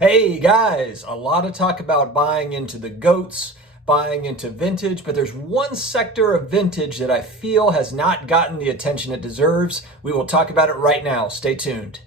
Hey guys, a lot of talk about buying into the GOATs, buying into vintage, but there's one sector of vintage that I feel has not gotten the attention it deserves. We will talk about it right now. Stay tuned.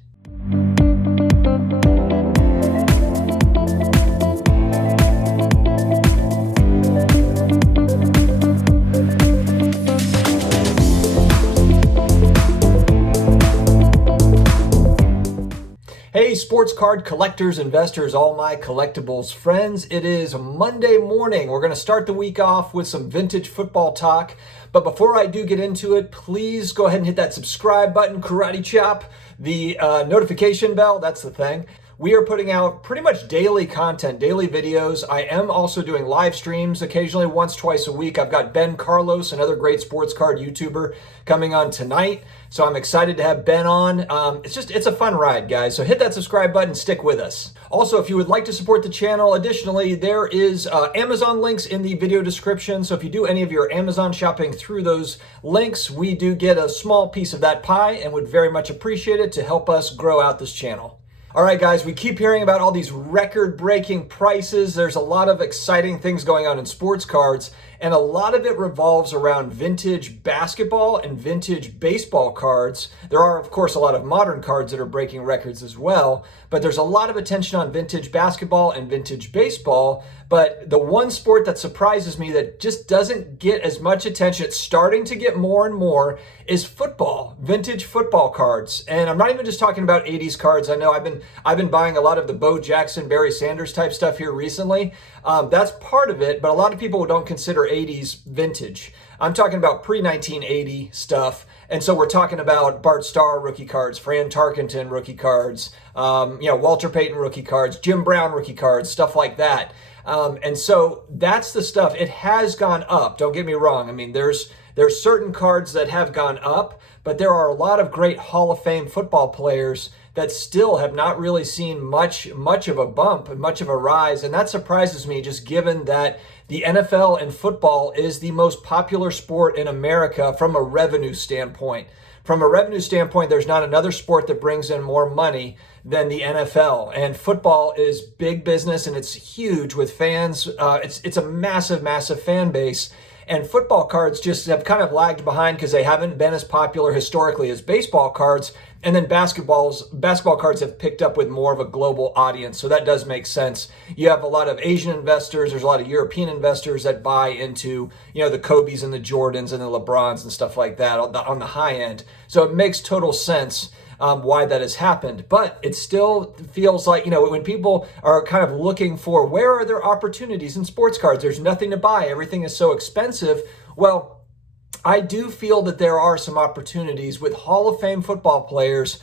Hey, sports card collectors, investors, all my collectibles friends. It is Monday morning. We're going to start the week off with some vintage football talk. But before I do get into it, please go ahead and hit that subscribe button, karate chop, the notification bell. That's the thing. We are putting out pretty much daily content, daily videos. I am also doing live streams occasionally once, twice a week. I've got Ben Carlos, another great sports card YouTuber, coming on tonight. So I'm excited to have Ben on. It's a fun ride, guys. So hit that subscribe button, stick with us. Also, if you would like to support the channel, additionally, there is Amazon links in the video description. So if you do any of your Amazon shopping through those links, we do get a small piece of that pie and would very much appreciate it to help us grow out this channel. All right, guys, we keep hearing about all these record-breaking prices. There's a lot of exciting things going on in sports cards, and a lot of it revolves around vintage basketball and vintage baseball cards. There are, of course, a lot of modern cards that are breaking records as well, but there's a lot of attention on vintage basketball and vintage baseball. But the one sport that surprises me that just doesn't get as much attention, it's starting to get more and more, is football, vintage football cards. And I'm not even just talking about 80s cards. I know I've been buying a lot of the Bo Jackson, Barry Sanders type stuff here recently. That's part of it, but a lot of people don't consider 80s vintage. I'm talking about pre-1980 stuff. And so we're talking about Bart Starr rookie cards, Fran Tarkenton rookie cards, Walter Payton rookie cards, Jim Brown rookie cards, stuff like that. And so that's the stuff. It has gone up. Don't get me wrong. I mean, there's certain cards that have gone up, but there are a lot of great Hall of Fame football players that still have not really seen much of a bump, much of a rise. And that surprises me, just given that the NFL and football is the most popular sport in America from a revenue standpoint. From a revenue standpoint, there's not another sport that brings in more money than the NFL. And football is big business, and it's huge with fans. It's a massive fan base. And football cards just have kind of lagged behind because they haven't been as popular historically as baseball cards. And then basketball cards have picked up with more of a global audience. So that does make sense. You have a lot of Asian investors. There's a lot of European investors that buy into, the Kobes and the Jordans and the LeBrons and stuff like that on the high end. So it makes total sense why that has happened. But it still feels like, when people are kind of looking for where are there opportunities in sports cards, there's nothing to buy, everything is so expensive. Well, I do feel that there are some opportunities with Hall of Fame football players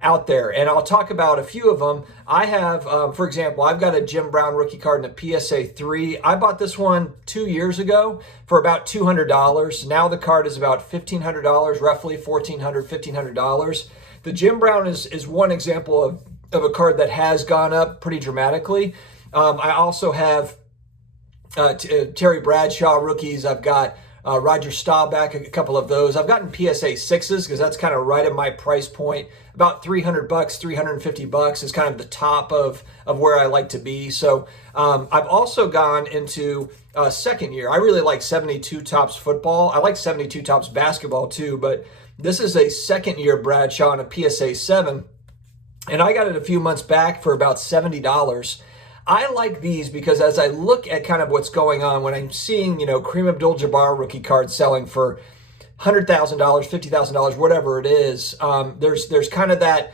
out there, and I'll talk about a few of them. I have, for example, I've got a Jim Brown rookie card in a PSA 3. I bought this one 2 years ago for about $200. Now the card is about $1,500, roughly $1,400, $1,500. The Jim Brown is one example of a card that has gone up pretty dramatically. I also have Terry Bradshaw rookies. I've got Roger Staubach, a couple of those. I've gotten PSA 6s because that's kind of right at my price point. About $300, $350 is kind of the top of where I like to be. So I've also gone into second year. I really like 72 Tops football. I like 72 Tops basketball too, but this is a second year Bradshaw and a PSA 7. And I got it a few months back for about $70. I like these because as I look at kind of what's going on, when I'm seeing, Kareem Abdul-Jabbar rookie cards selling for $100,000, $50,000, whatever it is, there's kind of that,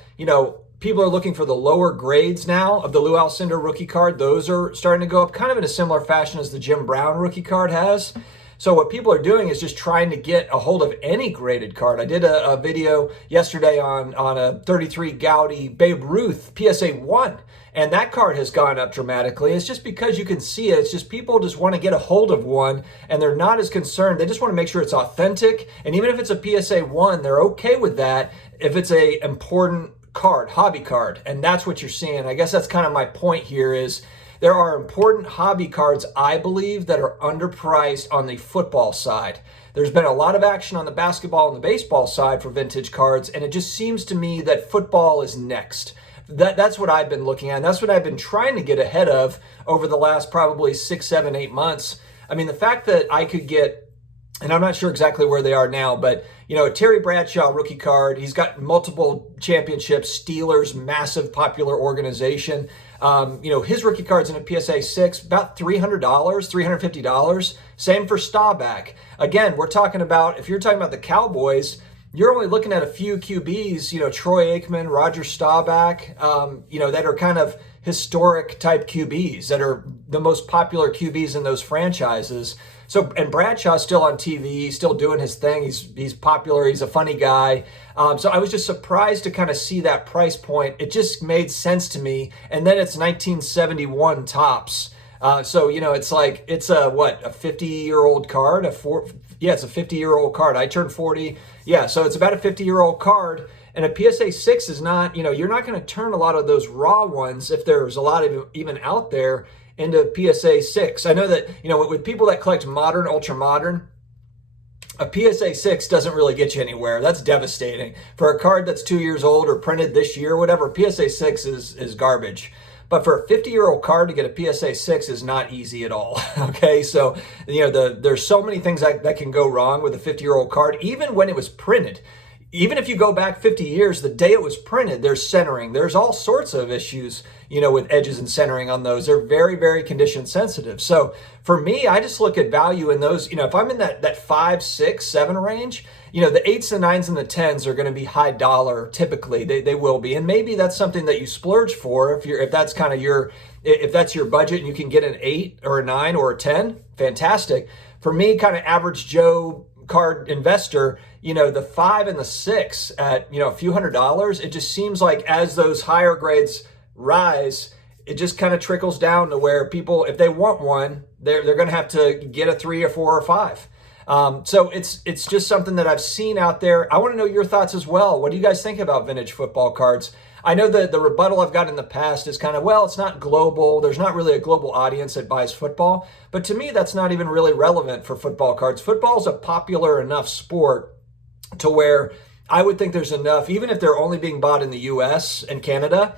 people are looking for the lower grades now of the Lou Alcindor rookie card. Those are starting to go up kind of in a similar fashion as the Jim Brown rookie card has. So what people are doing is just trying to get a hold of any graded card. I did a video yesterday on a 33 Gaudy Babe Ruth PSA 1. And that card has gone up dramatically. It's just because you can see it. It's just people just want to get a hold of one and they're not as concerned. They just want to make sure it's authentic. And even if it's a PSA 1, they're okay with that if it's a important card, hobby card. And that's what you're seeing. I guess that's kind of my point here is there are important hobby cards, I believe, that are underpriced on the football side. There's been a lot of action on the basketball and the baseball side for vintage cards, and it just seems to me that football is next. that's what I've been looking at. And that's what I've been trying to get ahead of over the last probably 6, 7, 8 months. I mean, the fact that I could get, and I'm not sure exactly where they are now, but, you know, Terry Bradshaw rookie card, he's got multiple championships, Steelers, massive popular organization. You know, his rookie card's in a PSA 6, about $300, $350. Same for Staubach. Again, we're talking about, if you're talking about the Cowboys, you're only looking at a few QBs, you know, Troy Aikman, Roger Staubach, you know, that are kind of historic type QBs that are the most popular QBs in those franchises. So, and Bradshaw's still on TV, still doing his thing. He's popular. He's a funny guy. So I was just surprised to kind of see that price point. It just made sense to me. And then it's 1971 tops. So, you know, it's like, it's a 50-year-old card? Yeah, it's a 50-year-old card. I turned 40. Yeah, so it's about a 50-year-old card. And a PSA 6 is not, you know, you're not going to turn a lot of those raw ones, if there's a lot of even out there, into PSA 6. I know that, you know, with people that collect modern, ultra modern, a PSA 6 doesn't really get you anywhere. That's devastating. For a card that's 2 years old or printed this year, whatever, PSA 6 is garbage. But for a 50-year-old card to get a PSA 6 is not easy at all, okay? So, you know, there's so many things that can go wrong with a 50-year-old card, even when it was printed. Even if you go back 50 years, the day it was printed, there's centering. There's all sorts of issues, you know, with edges and centering on those. They're very, very condition sensitive. So for me, I just look at value in those. You know, if I'm in that 5, 6, 7 range, you know, the 8s, the 9s, and the 10s are going to be high dollar typically. They will be. And maybe that's something that you splurge for if that's kind of if that's your budget and you can get an 8 or a 9 or a 10, fantastic. For me, kind of average Joe card investor, you know, the 5 and the 6 at, you know, a few $100s, it just seems like as those higher grades rise, it just kind of trickles down to where people, if they want one, they're going to have to get a 3 or 4 or 5. So it's just something that I've seen out there. I want to know your thoughts as well. What do you guys think about vintage football cards? I know that the rebuttal I've got in the past is kind of, well, it's not global. There's not really a global audience that buys football. But to me, that's not even really relevant for football cards. Football is a popular enough sport to where I would think there's enough, even if they're only being bought in the US and Canada,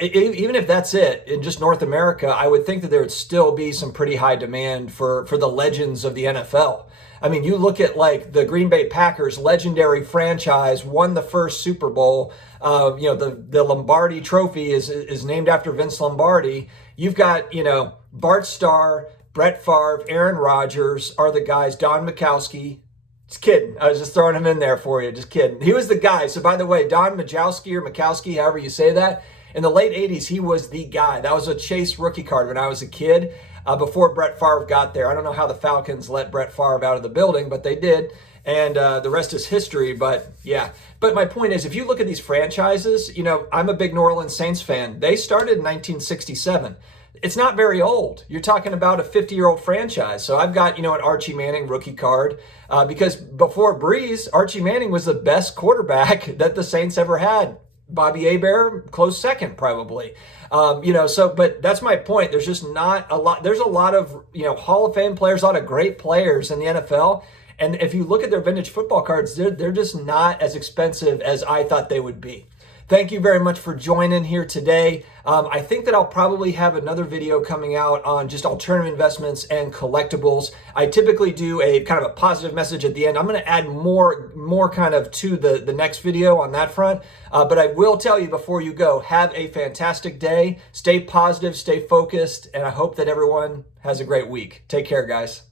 even if that's it, in just North America, I would think that there would still be some pretty high demand for the legends of the NFL. I mean, you look at like the Green Bay Packers, legendary franchise, won the first Super Bowl. You know, the Lombardi Trophy is named after Vince Lombardi. You've got, you know, Bart Starr, Brett Favre, Aaron Rodgers are the guys, Don Majkowski. Just kidding. I was just throwing him in there for you. Just kidding. He was the guy. So by the way, Don Majkowski or Majkowski, however you say that, in the late 80s, he was the guy. That was a Chase rookie card when I was a kid. Before Brett Favre got there. I don't know how the Falcons let Brett Favre out of the building, but they did. And the rest is history. But yeah. But my point is, if you look at these franchises, you know, I'm a big New Orleans Saints fan. They started in 1967. It's not very old. You're talking about a 50-year-old franchise. So I've got, you know, an Archie Manning rookie card because before Breeze, Archie Manning was the best quarterback that the Saints ever had. Bobby Hebert, close second, probably. You know, so, but that's my point. There's just not a lot. There's a lot of, you know, Hall of Fame players, a lot of great players in the NFL. And if you look at their vintage football cards, they're just not as expensive as I thought they would be. Thank you very much for joining here today. I think that I'll probably have another video coming out on just alternative investments and collectibles. I typically do a kind of a positive message at the end. I'm going to add more kind of to the next video on that front. But I will tell you before you go, have a fantastic day. Stay positive, stay focused, and I hope that everyone has a great week. Take care, guys.